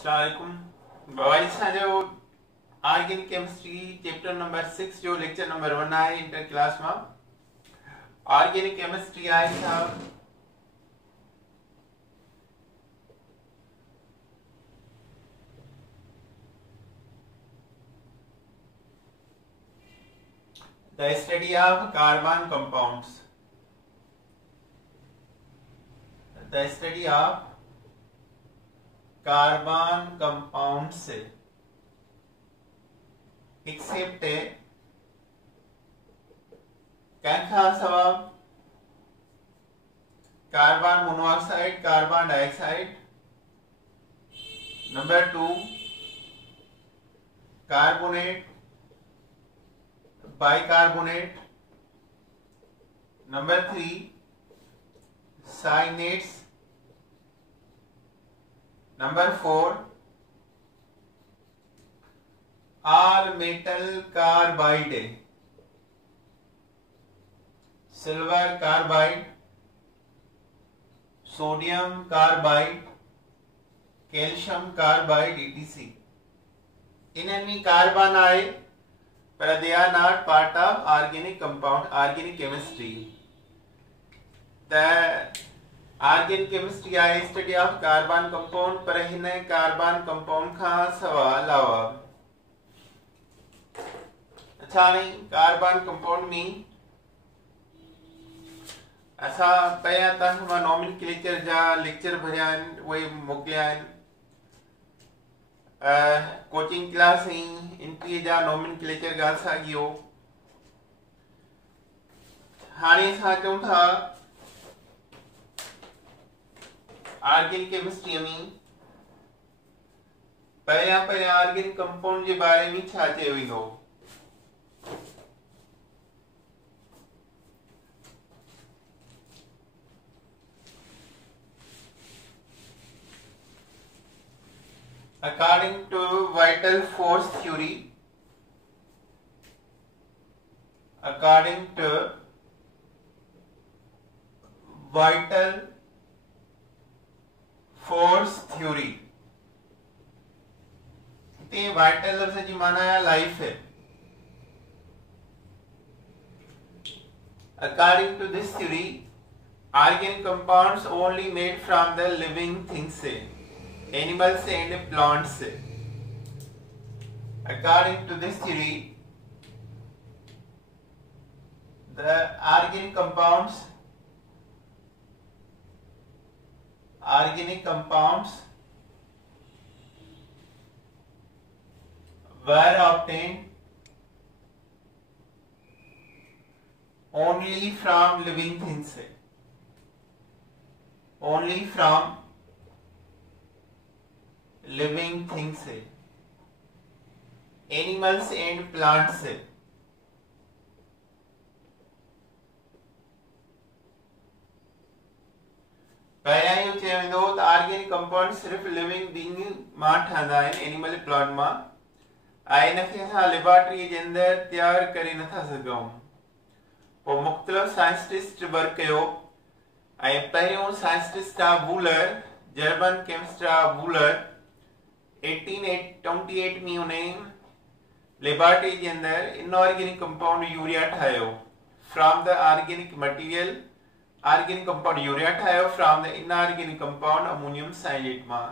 अस्सलामुअलैकुम भाई असांजो ऑर्गेनिक केमिस्ट्री चैप्टर नंबर 6 जो लेक्चर नंबर 1 आहे इंटर क्लास में ऑर्गेनिक केमिस्ट्री आहे साहब the study of carbon compounds the study of carbon compound से एक्सेप्ट क्या सवाब carbon monoxide carbon dioxide number 2 carbonate bicarbonate number 3 साइनेट्स number 4 all metal carbide silver carbide sodium carbide calcium carbide etc इनमें में carbon आए पर they are not part of organic compound organic chemistry the organic chemistry आहे study of carbon compound पर हिन carbon compound का सवाल अलावा अच्छा नहीं कार्बन कंपाउंड में असा पया तक नॉमेनक्लेचर जा लेक्चर भरिया वे मोकिलिया कोचिंग क्लास इंट्री जा नॉमेनक्लेचर गाल सागियो हाणे सा चऊं था ऑर्गेनिक केमिस्ट्री में पहिरियां ऑर्गेनिक कंपाउंड के बारे में छा चयो वेंदो according to vital force theory according to vital force theory ते वाइटल लफ्ज जी माना है लाइफ है according to this theory organic compounds only made from the living things से एनिमल्स एंड प्लांट्स से according to this theory the organic compounds were obtained only from living things से animals and plants से पहिरियां इहो चयो वेंदो त organic compound सिर्फ़ लिविंग बीइंग मां ठहंदा आहिनि एनिमल प्लांट मां ऐं इनखे असां लेबोरेटरी जे अंदरि तयारु करे नथा सघूं पोइ मुख़्तलिफ़ साइंटिस्ट वर्क कयो ऐं पहिरियों साइंटिस्ट आहे वूलर जर्मन केमिस्ट आहे वूलर 1828 में उन लेबोरेटरी जे अंदरि इनऑर्गेनिक कंपाउंड यूरिया ठाहियो from the organic material organic compound urea ठाहियो from the inorganic compound ammonium cyanate मां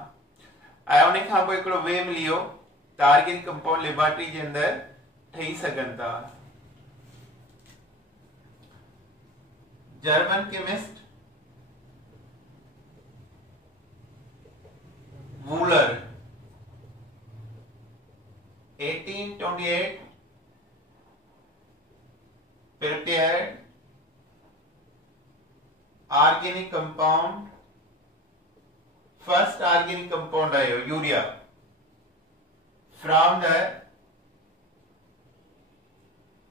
ऐं उन खां पोइ हिकिड़ो वे मिलियो त ऑर्गेनिक कंपाउंड लेबोरेटरी जे अंदरि ठही सघनि था German chemist Wohler 1828 prepared organic compound first organic compound आयो urea from the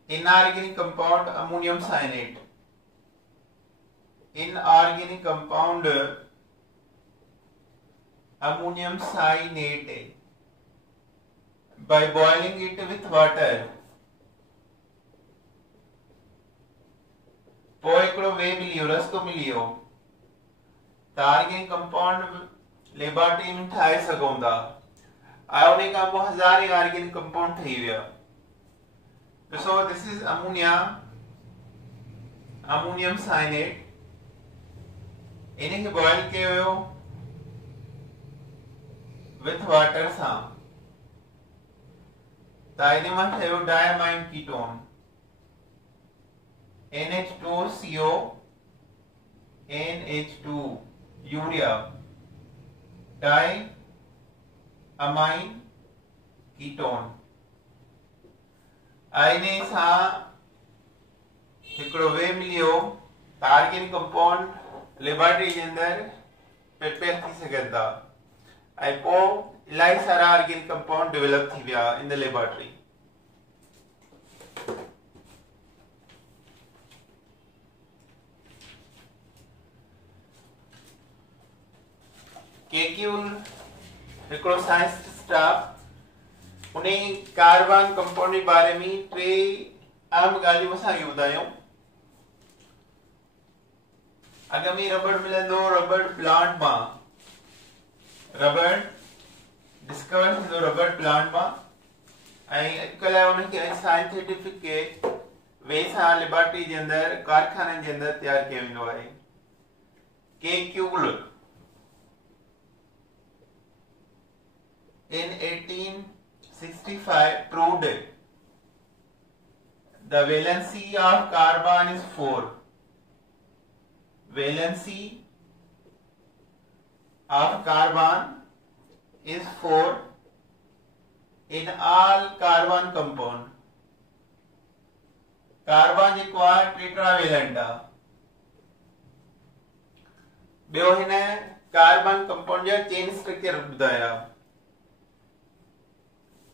inorganic compound ammonium cyanate inorganic compound ammonium cyanate by boiling it with water पोइ हिकिड़ो वे मिलियो रस्तो मिलियो त ऑर्गेनिक कंपाउंड लेबोरेटरी में ठाहे सघूं था आयोने का वो हज़ारें ऑर्गेनिक कंपाउंड थी विया। So this is ammonia, ammonium cyanide. इन्हें बॉयल किए हो with water सां ताइने में ठहियो diamine ketone NH2CO NH2 urea diamine ketone आइने सां हिकिड़ो वे मिलियो त ऑर्गेनिक कंपाउंड लेबोरेटरी जे अंदर प्रिपेयर थी सघनि था ऐं पोइ इलाही सारा ऑर्गेनिक कंपाउंड डेवलप थी विया इन द लेबोरेटरी। केक्यूल हिकिड़ो साइंस स्टाफ उन कार्बन कंपाउंड जे बारे में टे आम ॻाल्हियूं असांखे ॿुधायूं। अॻ में रबड़ मिलंदो रबड़ प्लांट मां, रबड़ डिस्कवर थींदो रबड़ प्लांट मां ऐं अॼुकल्ह उनखे साइंटिफिक वे सां लेबोरेटरी जे अंदर कारखाननि जे अंदर तयारु कयो वेंदो आहे। केक्यूल in 1865 proved the valency of carbon is 4. Valency of carbon is 4 in all carbon compound. Carbon जेको आहे टेट्रावेलेंट आहे। ॿियो हिन कार्बन कंपाउंड जा चेन स्ट्रक्चर ॿुधाया।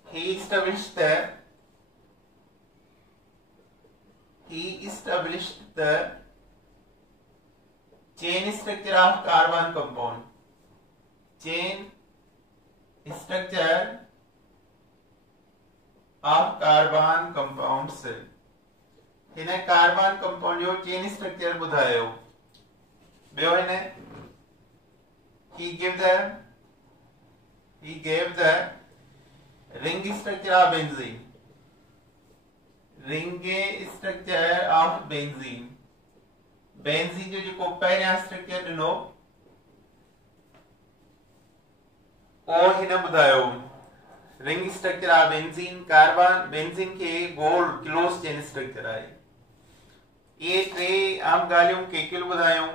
He established the chain structure of carbon compound. Chain structure of carbon compounds. हिन carbon compound जो chain structure ॿुधायो। ॿियो हिन he gave the ring structure of benzene. Ring structure of benzene. Benzene जो जेको पहिरियां structure ॾिनो ओ हिन ॿुधायो। Ring structure of benzene carbon benzene के गोल क्लोज चेन स्ट्रक्चर आहे। ये टे आम ॻाल्हियूं केक्यूल ॿुधायूं।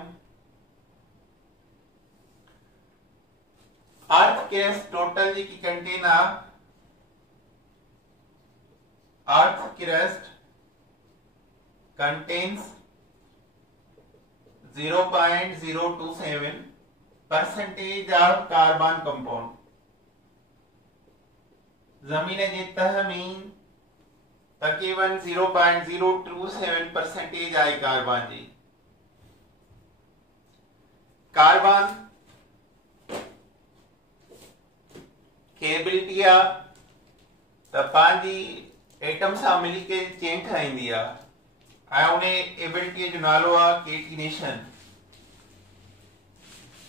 अर्थ क्रस्ट टोटल जेकी कंटेन आहे Earth crust contains 0.027% of carbon compound. जमीन जे तह में तक़रीबन 0.027% आहे कार्बन जी। कार्बन खे एबिलिटी आहे त पंहिंजी एटम सां मिली के चेन ठाहींदी आहे ऐं उन एबिलिटी जो नालो आहे केटिनेशन।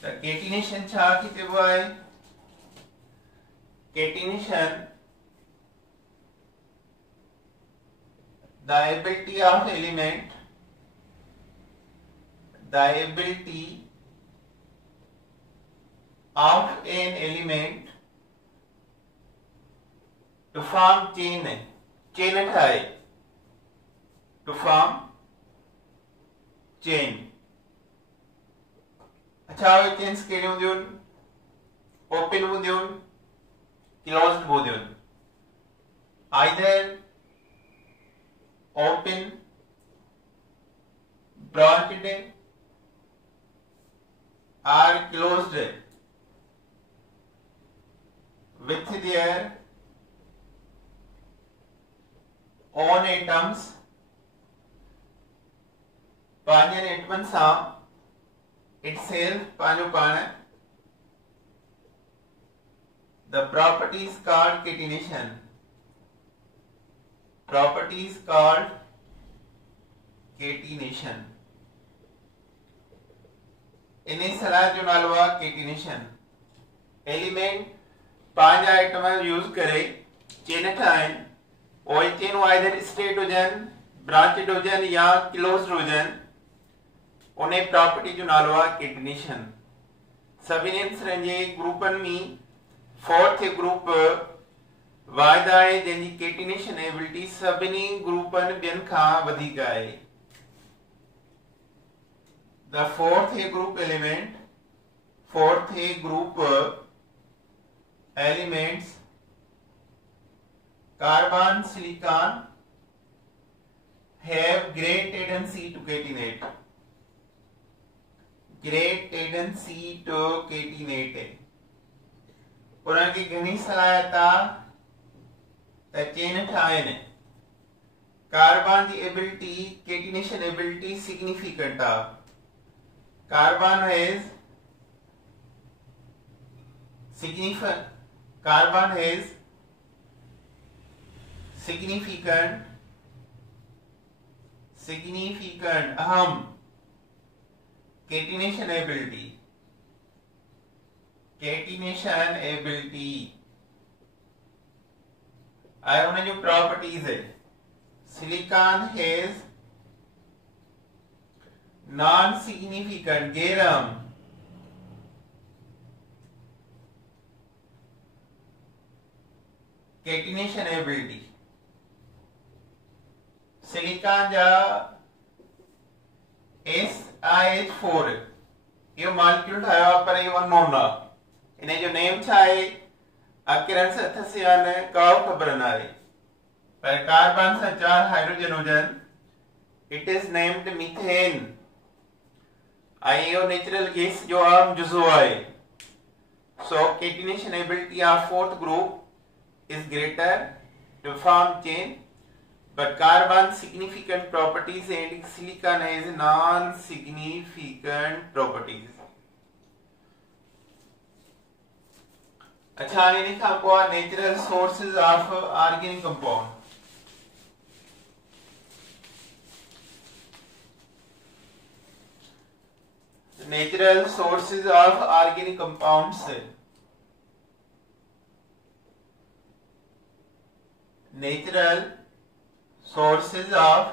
त केटिनेशन छा थी चइबो आहे? केटिनेशन the ability of element to form chain ठाहे to form chain। अच्छा वो चेन्स कहिड़ी हूंदियूं आहिनि? ओपन हूंदियूं आहिनि, क्लोज्ड हूंदियूं आहिनि। Either open, branched or closed with their own atoms। पांचन एटमन सां itself पांचो पाण। The property is called catenation। Property is called catenation। इन्हें सलाह जो नालो आहे catenation। एलिमेंट पांच आइटम यूज करे चेन ठाहिन ओए chain either state Heusen branched Heusen या क्लोज्ड हुजन उन प्रॉपर्टी जो नालो आहे केटिनेशन सभिनी जे ग्रुपन में फोर्थ ग्रुप वाहिद आहे जंहिंजी केटिनेशन एबिलिटी सभिनी ग्रुपन ॿियनि खां वधीक आहे the fourth group elements carbon silicon have great tendency to catenate उन्हनि खे घणी सलाहियत आहे त चेन ठाहिनि कार्बन जी एबिलिटी केटिनेशन एबिलिटी सिग्निफिकेंट आहे Carbon has significant अहम catenation ability आए उन जो प्रॉपर्टीज है सिलिकॉन हैज non-significant गैरम केटिनेशन एबिलिटी सिलिकॉन जा SiH4 यो मॉलिक्यूल ठाहियो पर यो अननोन आहे इन जो नेम छा आहे अकिरन से अथसि या न का ख़बर न आहे पर कार्बन सां चार hydrogen Heusen it is named methane IO natural gas जो आम जुज़ो आहे so catenation ability of fourth group is greater to form chain but carbon significant properties and silicon has non-significant properties अच्छा इन्हीं खां पोइ natural sources of organic compound natural sources of organic compounds natural sources of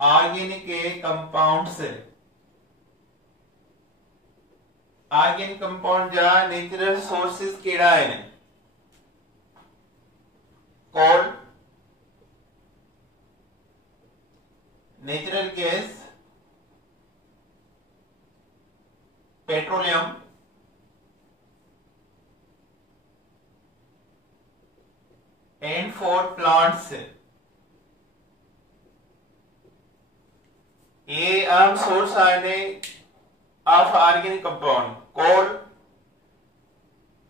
organic compounds organic compound जा natural sources केड़ा है coal natural gas petroleum and for plants ये आम source आने of organic compound coal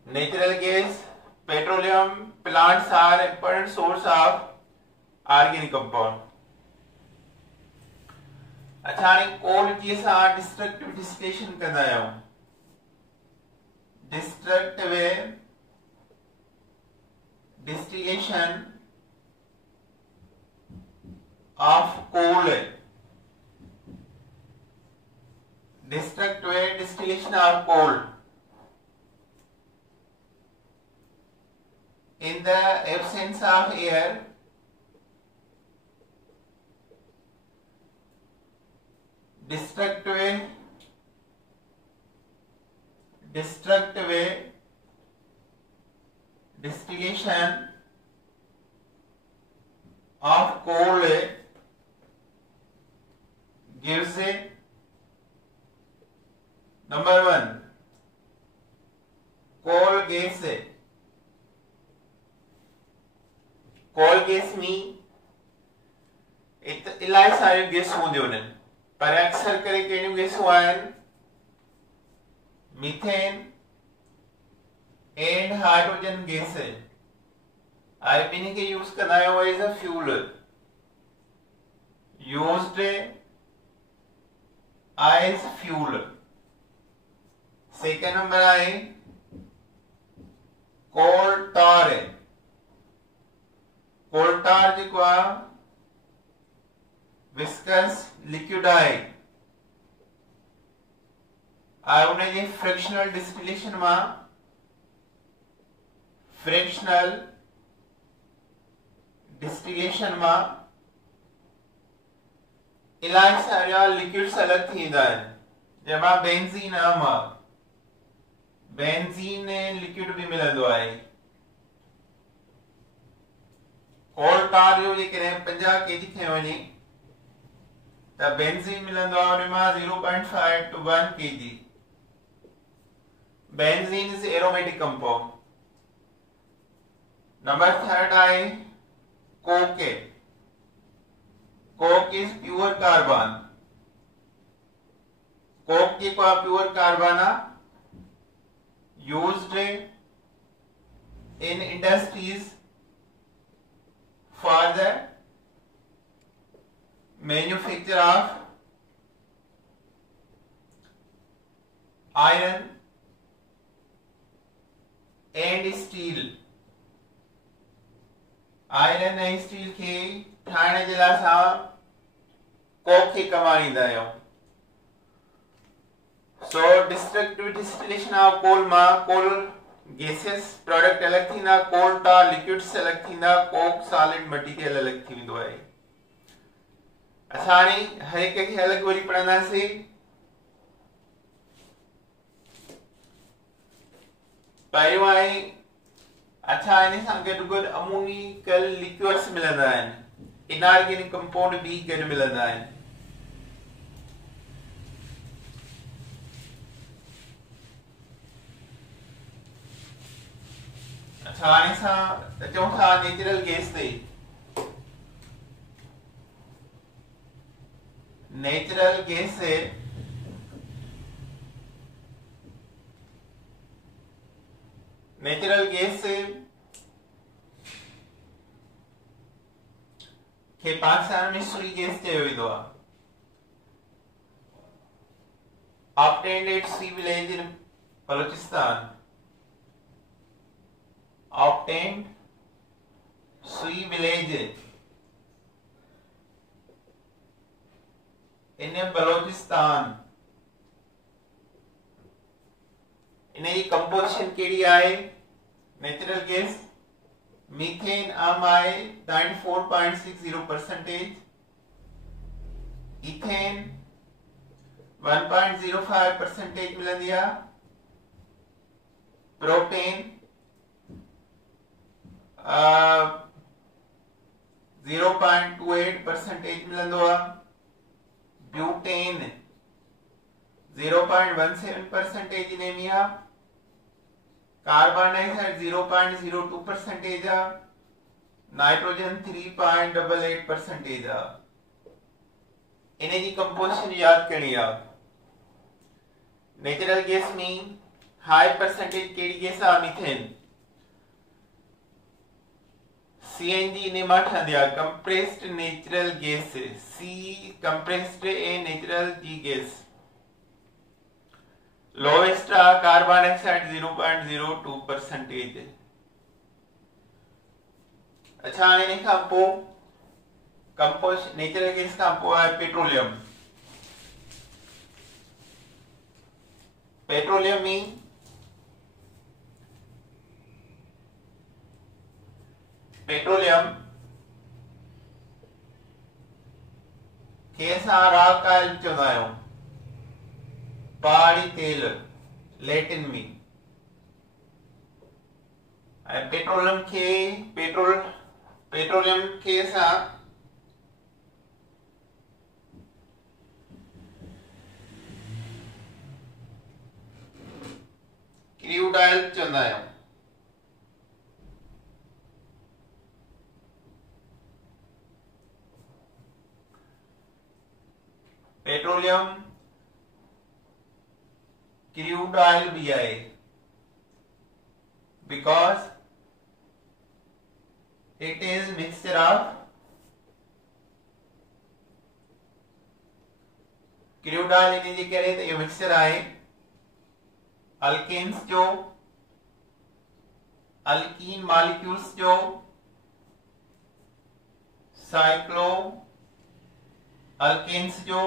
natural gas petroleum plants are important source of organic compound अच्छा coal जी असां destructive distillation कंदा आहियूं destructive distillation of coal destructive distillation of coal in the absence of air destructive distillation of coal gives a number one coal gas में इलाही सारियूं गैसूं हूंदियूं आहिनि पर अक्सर करे कहिड़ियूं गैसूं आहिनि मीथेन एंड हाइड्रोजन गैस आहे ॿिन्ही खे यूज़ कंदा आहियूं as a fuel used as fuel second number आहे कोल टार जेको आहे विस्कस लिक्विड आहे उन जे फ्रिक्शनल डिस्टिलेशन मां फ्रिक्शनल डिस्टिलेशन में इलाही सारा लिक्विड्स अलग थींदा आहिनि, जंहिंमां बेंज़ीन आम आहे। बेंज़ीन लिक्विड भी मिलंदो आहे। कोल tar जो जेकॾहिं 50 kg खयो वञे त बेंज़ीन मिलंदो आहे उन मां 0.5 to 1 kg। Benzene is aromatic compound. Number 3 आहे Coke. Coke is pure carbon. Coke जेको आहे प्योर कार्बन आहे, used in industries for the manufacture of iron and steel। Iron ऐं स्टील खे ठाहिण जे लाइ असां कोक खे कमु आणींदा आहियूं। So destructive distillation of coal मां coal gases product अलग थींदा, coal tar liquids अलग थींदा, coke solid material अलग थी वेंदो आहे। असां हाणे हर हिक खे अलग वरी पढ़ंदासीं। पहिरियों आहे अच्छा इन सां गॾु गॾु अमोनिकल लिक्विड्स मिलंदा आहिनि, इनऑर्गेनिक कंपाउंड भी गॾु मिलंदा आहिनि। अच्छा हाणे असां चऊं था नेचुरल गैस ते। नेचुरल गैस खे पाकिस्तान में सुई गैस चयो वेंदो आहे। obtained at Sui village in Balochistan। obtained Sui village in Balochistan। इन जी कंपोजिशन केड़ी आहे? नेचुरल गैस मीथेन आम आहे 94.60%, इथेन 1.05% मिलंदी आहे, प्रोपेन 0.28% मिलंदो आहे, ब्यूटेन 0.17% इनेमी आहे, कार्बन डाइऑक्साइड 0.02% आहे, नाइट्रोजन 3.88% आहे। इन जी कंपोजिशन याद करणी आहे। नेचुरल गैस में हाई परसेंटेज केड़ी गैस आहे? मीथेन। CNG इन मां ठहंदी आहे, compressed natural gas. C compressed ए नेचुरल जी गैस। Lowest carbon dioxide 0.02%। अच्छा हाणे इन खां पोइ कंपोस्ट नेचुरल गैस खां पोइ आहे पेट्रोलियम। पेट्रोलियम में खे असां रॉक ऑयल चवंदा आहियूं, पहाड़ी तेल लैटिन में। ऐं पेट्रोलियम खे असां क्रूड ऑयल चवंदा आहियूं। पेट्रोलियम क्रूड ऑयल भी आहे because it is mixture of crude oil इन जे करे त इहो मिक्सचर आहे अल्केन्स जो, अल्कीन मॉलिक्यूल्स जो, साइक्लो अल्केन्स जो,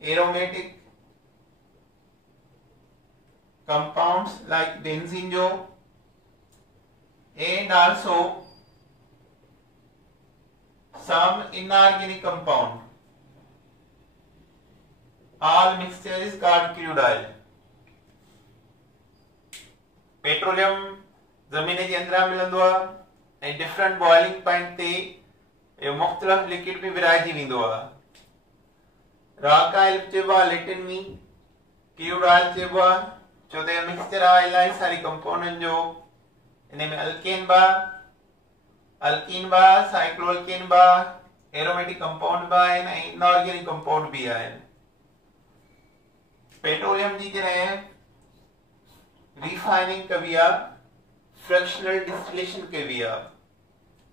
aromatic compounds like benzene and also some inorganic compound. All mixture is called crude oil. Petroleum ज़मीन जे अंदरां मिलंदो आहे ऐं डिफरेंट बॉइलिंग पॉइंट ते मुख़्तलिफ़ लिक्विड में विराइजी वेंदो आहे. रॉक ऑयल चइबो आहे लैटिन में, क्रूड ऑयल चइबो आहे छो त मिक्सचर आहे इलाही सारी कंपाउंडनि जो. इन में अल्केन बा, साइक्लोअल्केन बा, एरोमेटिक कंपाउंड बा आहिनि ऐं इनऑर्गेनिक कंपाउंड बि आहिनि. पेट्रोलियम जी जॾहिं रिफाइनिंग कबी आहे, फ्रैक्शनल डिस्टिलेशन कबी आहे.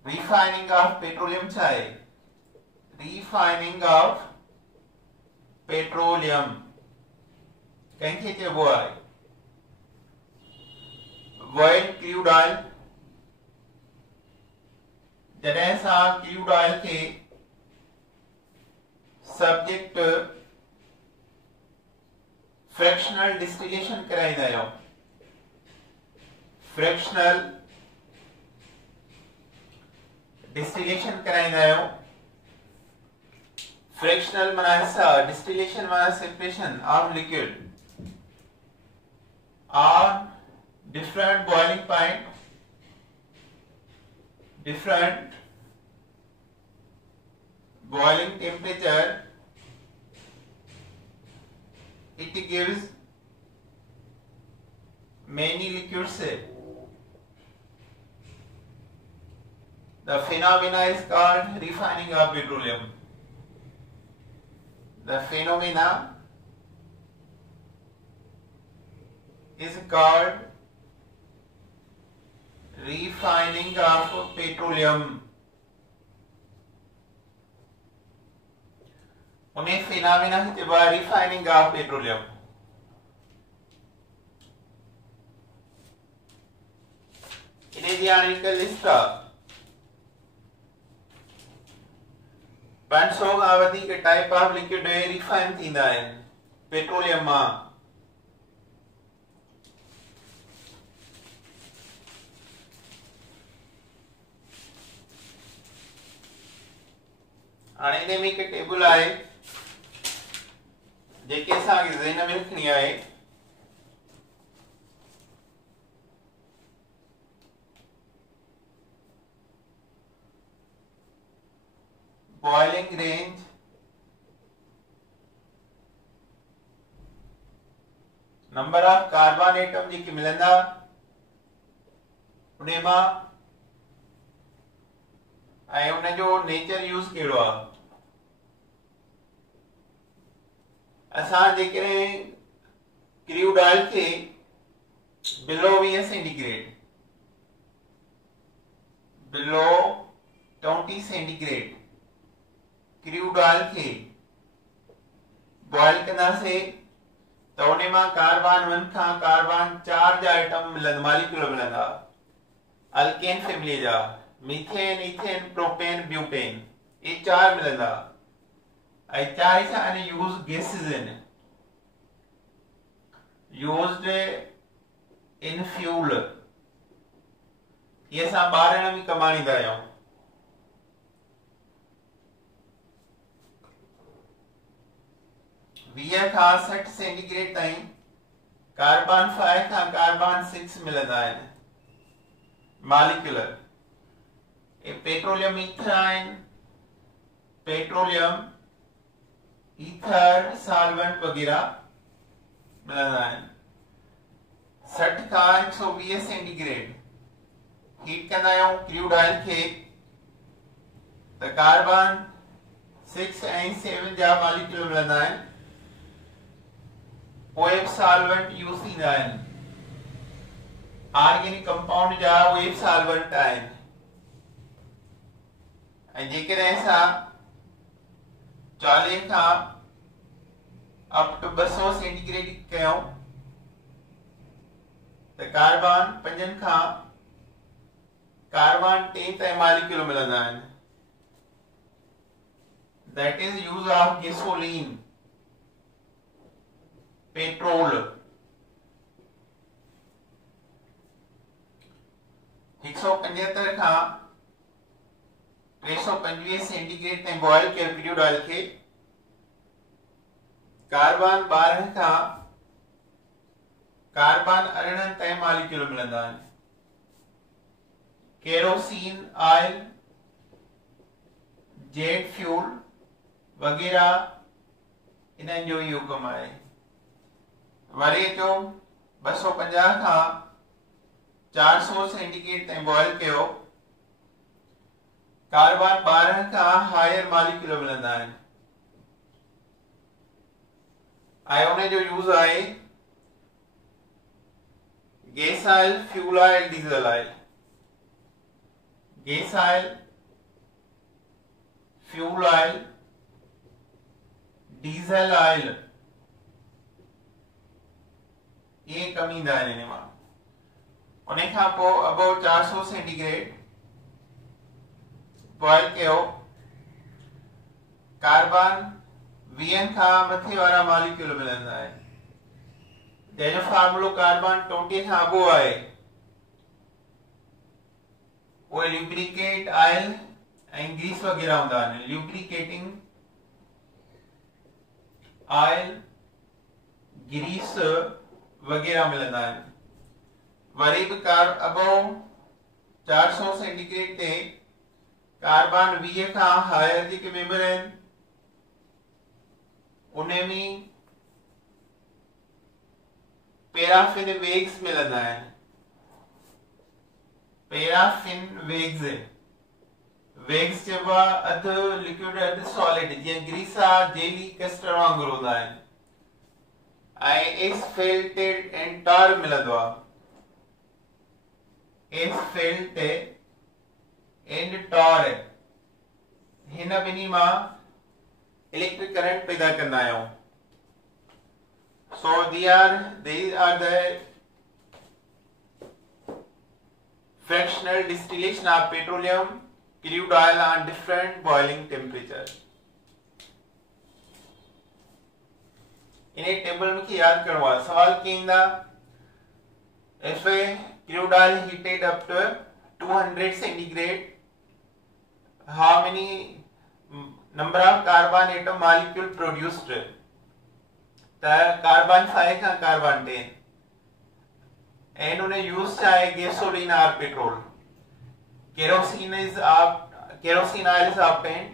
रिफाइनिंग ऑफ पेट्रोलियम छा आहे? रिफाइनिंग ऑफ पेट्रोलियम कंहिंखे चइबो आहे? World crude oil. जॾहिं असां क्रूड ऑयल खे सब्जेक्ट फ्रैक्शनल डिस्टिलेशन कराईंदा आहियूं. फ्रैक्शनल डिस्टिलेशन कराईंदा आहियूं. फ्रैक्शनल माना हिस्सा, डिस्टिलेशन माना separation of liquid on different boiling point, different boiling temperature. It gives many liquids. The phenomena is called refining of petroleum. The phenomena is called refining of petroleum. उन्हें phenomena कहते हैं refining of petroleum. इन्हें दी article list 500 खां वधीक type of liquid refine थींदा आहिनि petroleum मां. हाणे इन में हिकु टेबल आहे जेके असांखे ज़हन में रखणी आहे. Boiling range, number of carbon atom जेके मिलंदा उन मां ऐं उन जो नेचर यूज कहिड़ो आहे. असां जेकॾहिं क्रूड ऑयल खे below 20 centigrade, below 20 centigrade crude oil खे बॉइल कंदासीं त उन मां कार्बन 1 खां कार्बन 4 जा आइटम मिलंदा, मॉलिक्यूल मिलंदा अल्केन फैमिली जा. मीथेन, इथेन, प्रोपेन, ब्यूटेन, ये 4 मिलंदा. ऐं 4 छा आहिनि? यूज गैसेस आहिनि, यूज्ड इन फ्यूल. ये असां ॿारनि में कमु आणींदा आहियूं. वीह खां 60 सेंटीग्रेड ताईं कार्बन 5 खां कार्बन 6 मिलंदा आहिनि मॉलिक्यूलर. पेट्रोलियम ईथर आहिनि, पेट्रोलियम ईथर सॉल्वेंट वगैरह मिलंदा आहिनि. 60 खां 120 सेंटीग्रेड हीट कंदा आहियूं क्रूड ऑयल खे त कार्बन 6 ऐं 7 जा मॉलिक्यूल मिलंदा आहिनि. उहे सॉल्वेंट यूज थींदा आहिनि. ऑर्गेनिक कंपाउंड जा उहे सॉल्वेंट आहिनि. ऐं जेकॾहिं असां 40 खां अप टू 200 सेंटीग्रेड कयूं त कार्बन 5 खां कार्बन 10 ताईं मॉलिक्यूल मिलंदा आहिनि. That is use of gasoline, petrol. 375 Khan 325 centigrade ताईं बॉइल कयो क्रूड ऑयल खे। कार्बन 12 खां कार्बन 18 ताईं मॉलिक्यूल मिलंदा आहिनि। केरोसिन ऑयल, जेट फ्यूल वगैरह इन्हनि जो इहो कमु आहे। वरी अचो 250 खां 400 सेंटीग्रेड ताईं बॉइल कयो। कार्बन 12 खां हायर मॉलिक्यूल मिलंदा आहिनि। ऐं उन जो यूज़ आहे gas oil, fuel oil, diesel oil. Gas oil, fuel oil, diesel oil ये कम ईंदा आहिनि हिन मां। उन खां पोइ अबव 400 सेंटीग्रेड बॉइल कयो। कार्बन 20 खां मथे वारा मॉलिक्यूल मिलंदा आहिनि। जंहिंजो फार्मूलो कार्बन 20 खां अबो आहे। उहे ल्यूब्रिकेट ऑयल ऐं ग्रीस वगैरह हूंदा आहिनि। ल्यूब्रिकेटिंग ऑयल, ग्रीस वगैरह मिलंदा आहिनि। वरी बि अबव 400 सेंटीग्रेड ते कार्बन 20 खां हायर जेके मेंबर आहिनि उनमें पैराफिन वेग्स मिलंदा आहिनि। पैराफिन वेग्स वेग्स चइबो आहे अधु लिक्विड अधु सॉलिड, जीअं ग्रीस आहे, जेली, कस्टर्ड वांगुरु हूंदा आहिनि। ऐं एस्फेल्टेड एंड टार मिलंदो आहे। एस्फेल्टेड एंड टार हिन ॿिन्ही मां इलेक्ट्रिक करंट पैदा कंदा आहियूं। So these are the fractional distillation of petroleum, crude oil on different boiling temperature. इन्हें टेबल में याद करो। सवाल कींदा if a crude oil heated up to 200 centigrade, how many number of carbon atom molecule produced? Carbon 5 का carbon 10 and उन्हें use चाहे gasoline और petrol. kerosene oil is obtained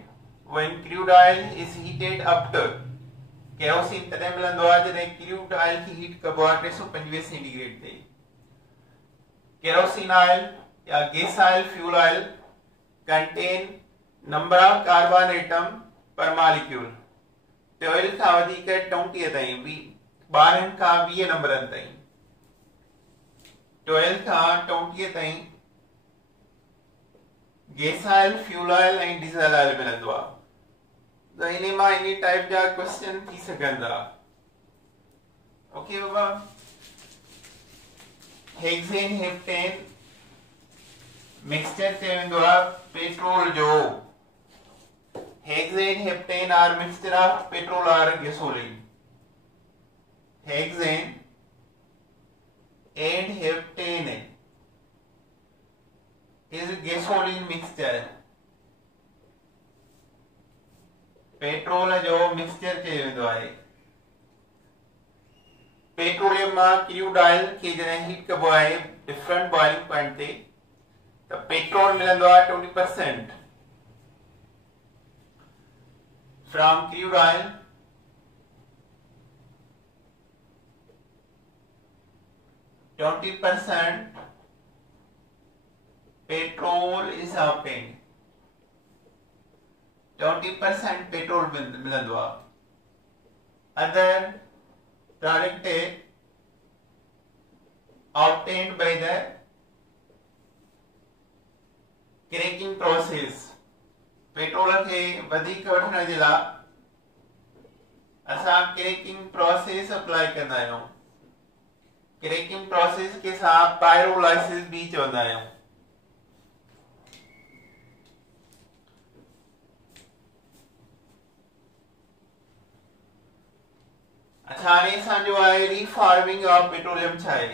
when crude oil is heated up to kerosene तॾहिं मिलंदो आहे जॾहिं crude oil की heat कबो आहे 325 सेंटीग्रेड ते। kerosene oil या gas oil, fuel oil contain number of carbon atom per molecule 12 खां वधीक 20 ताईं, 12 खां 20 नंबरनि ताईं, 12 खां 20 ताईं गैस ऑयल, फ्यूल ऑयल ऐं डीजल ऑयल मिलंदो आहे। त इन मां इन टाइप जा क्वेश्चन थी सघनि था। ओके बाबा। हेक्सेन हेप्टेन मिक्सचर चयो वेंदो आहे पेट्रोल जो। Hexane, heptane are mixture of petrol or gasoline. Hexane and heptane is gasoline mixture. Petrol जो मिक्सचर चयो वेंदो आहे। पेट्रोलियम मां क्रूड ऑयल खे जॾहिं हीट कबो आहे डिफरेंट बॉइलिंग पॉइंट ते त पेट्रोल मिलंदो आहे 20%। From crude oil, petrol is obtained. 20% petrol मिलंदो आहे। Other product obtained by the cracking process. Petrol खे वधीक वठण जे लाइ असां क्रैकिंग प्रोसेस अप्लाई कंदा आहियूं। क्रैकिंग प्रोसेस के असां पायरोलाइसिस भी चवंदा आहियूं। अच्छा, हाणे असांजो आहे रीफार्मिंग ऑफ पेट्रोलियम छा आहे।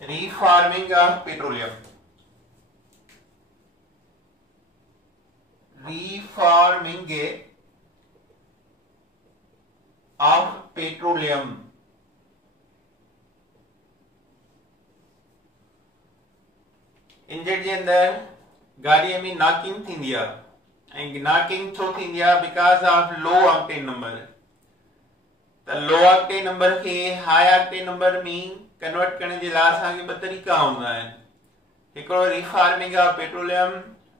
reforming of petroleum. Reforming of petroleum. Engine जे अंदर गाड़ीअ में नॉकिंग थींदी आहे ऐं नॉकिंग छो थींदी आहे because of low octane number. त लो ऑक्टेन नंबर खे हाई ऑक्टेन नंबर में कन्वर्ट करण जे लाइ असांखे ॿ तरीक़ा हूंदा आहिनि। हिकिड़ो रिफार्मिंग ऑफ पेट्रोलियम,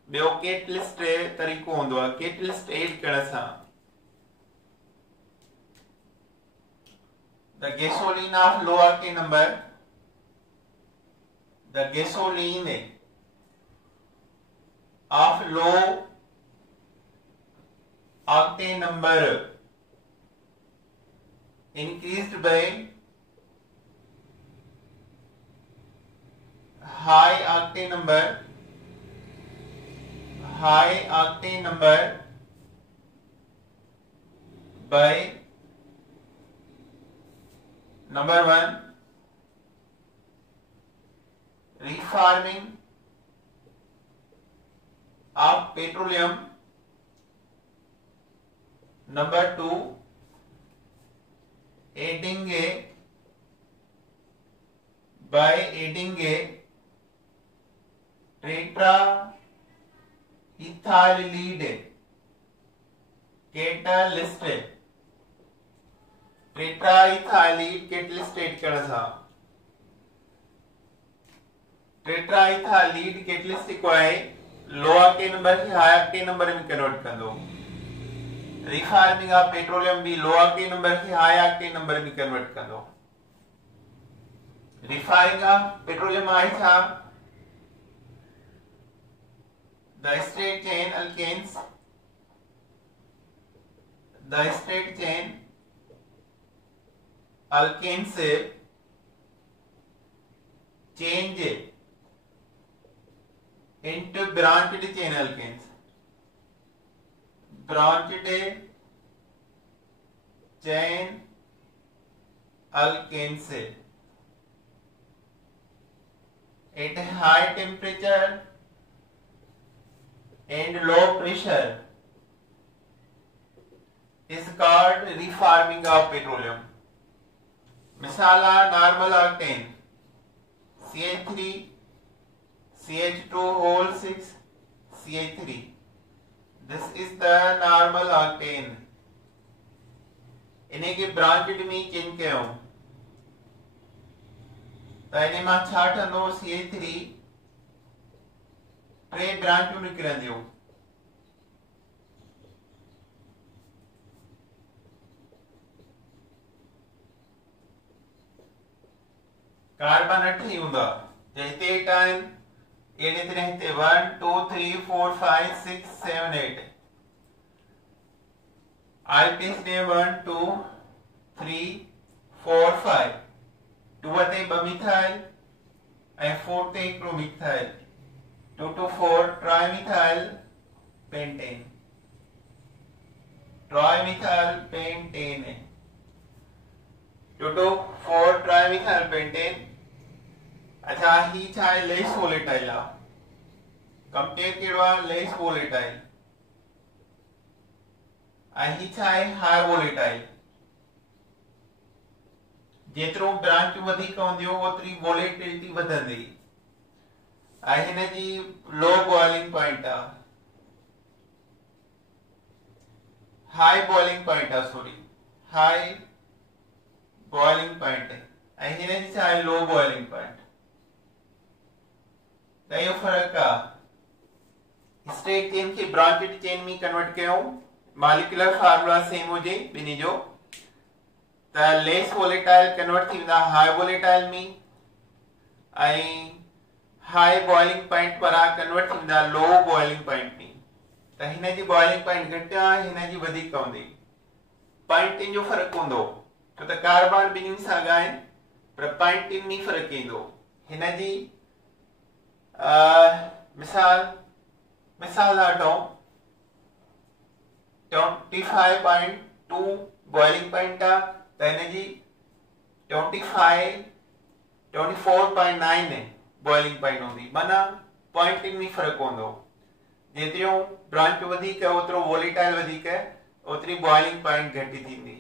ॿियो कैटलिस्ट तरीक़ो हूंदो आहे कैटलिस्ट एड करण सां। The gasoline of low octane number, the gasoline of low octane number increased by high octane number by number 1 reforming of petroleum, number 2 adding a tetraethyllead catalyst, tetraethylene catalyst add करण सां। Tetraethylene catalyst को आहे low octane number खे high octane number में convert कंदो। Reforming of petroleum भी low octane number खे high octane number में कन्वर्ट कंदो। रिफाइनिंग ऑफ पेट्रोलियम आहे छा? The straight chain alkanes, the straight chain alkanes change into branched chain alkanes. Branched chain alkanes at high temperature and low pressure is called reforming of petroleum. मिसाल normal octane CH3 CH2 whole 6 CH3, this is the normal octane। इन्हें के branched में change कयो त इन्हें मां छा ठंदो CH3 टे ब्रांचूं निकिरंदियूं। कार्बन 8 ही हूंदा जैसे टाइम एने ते रहते 1 2 3 4 5 6 7 8 आईपीएस ने 1 2 3 4 5 2 ते 2 मिथाइल ऐं 4 ते हिकिड़ो methyl 2 to 4 trimethyl pentane, trimethyl pentane 2 to 4 trimethyl pentane. अच्छा ही छा आहे लेस वोलेटाइल आहे, कंपेयर कहिड़ो आहे लेस वोलेटाइल, ऐं ही छा आहे हाई वोलेटाइल। जेतिरो ब्रांच वधीक हूंदियूं ओतिरी वोलेटिलिटी वधंदी ऐं हिन जी लो बॉइलिंग पॉइंट आहे, हाई बॉइलिंग पॉइंट आहे सॉरी हाई बॉइलिंग पॉइंट ऐं हिन जी छा आहे लो बॉइलिंग पॉइंट। त इहो फ़र्क़ु आहे। स्ट्रेट चेन खे ब्रांचेड चेन में कन्वर्ट कयूं, मॉलिक्यूलर फार्मूला सेम हुजे ॿिन्ही जो, त लेस वोलेटाइल कन्वर्ट थी वेंदा हाई वोलेटाइल में ऐं हाई बॉइलिंग पॉइंट वारा कन्वर्ट थी वेंदा लो बॉइलिंग पॉइंट में। त हिन जी बॉइलिंग पॉइंट घटि आहे, हिन जी वधीक हूंदी। पॉइंटिन जो फ़र्क़ु हूंदो छो त कार्बन ॿिन्हिनि साॻिया आहिनि पर पॉइंटिन में फ़र्क़ु ईंदो। हिन जी मिसाल वठूं 25.2 बॉइलिंग पॉइंट आहे त हिन जी 25 24.9 है बॉइलिंग पॉइंट होंदी माना पॉइंट में फर्क होंदो जेतिरो ब्रांच वधिक है ओतिरो वोलेटाइल वधिक है ओतरी बॉइलिंग पॉइंट घटी थींदी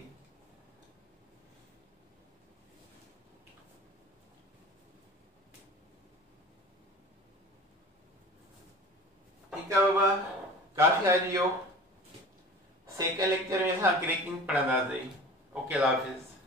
ठीक है बाबा काफी आज यो सेकंड लेक्चर में असां क्रैकिंग पढ़ंदासीं ओके हाफिज़।